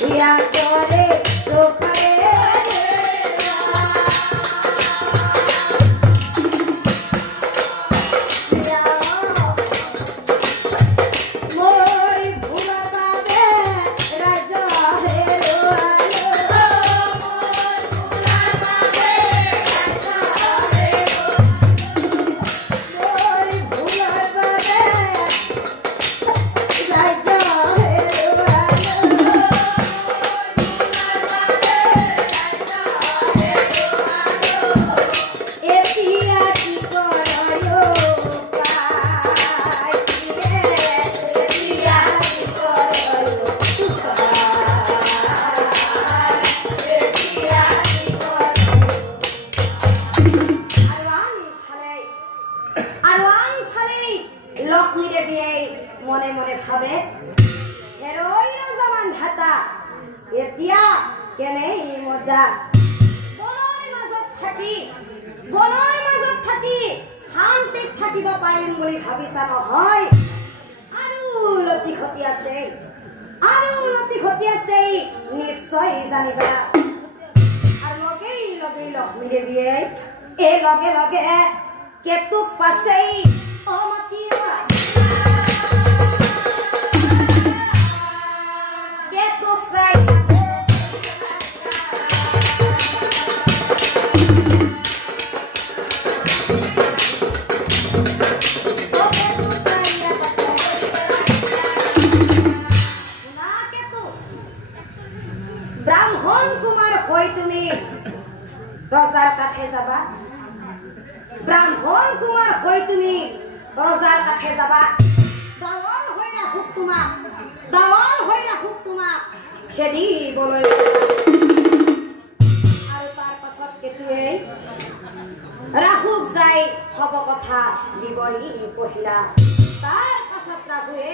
ইয়া কৰে তোকে লক্ষ্মী দেবী মনে মনে ভাবে হেৰোইন জমান হাতা এতিয়া কেনে ই মজা বনৰ মাজত থাকি শান্তিত থাকিব পাৰিম বুলি ভাবিছা নহয় আৰু লতি খতি আছে নিশ্চয় জানিবা আৰু লগেই লক্ষ্মী দেৱীয়ে এই লগে লগে কেতুক পাছেই ব্রাহ্মণ কুমার হই তুমি রজার কাছে যাবা ব্রাহ্মণ কুমার হই তুমি রজার কাছে যাবা দাওয়াল হই রাখুক তোমাক খেদিবলৈ আৰু তাৰ পাছত কেতুৱে ৰাহুক যাই হব কথা দিবনি কহিলা তাৰ পাছত ৰাহুৱে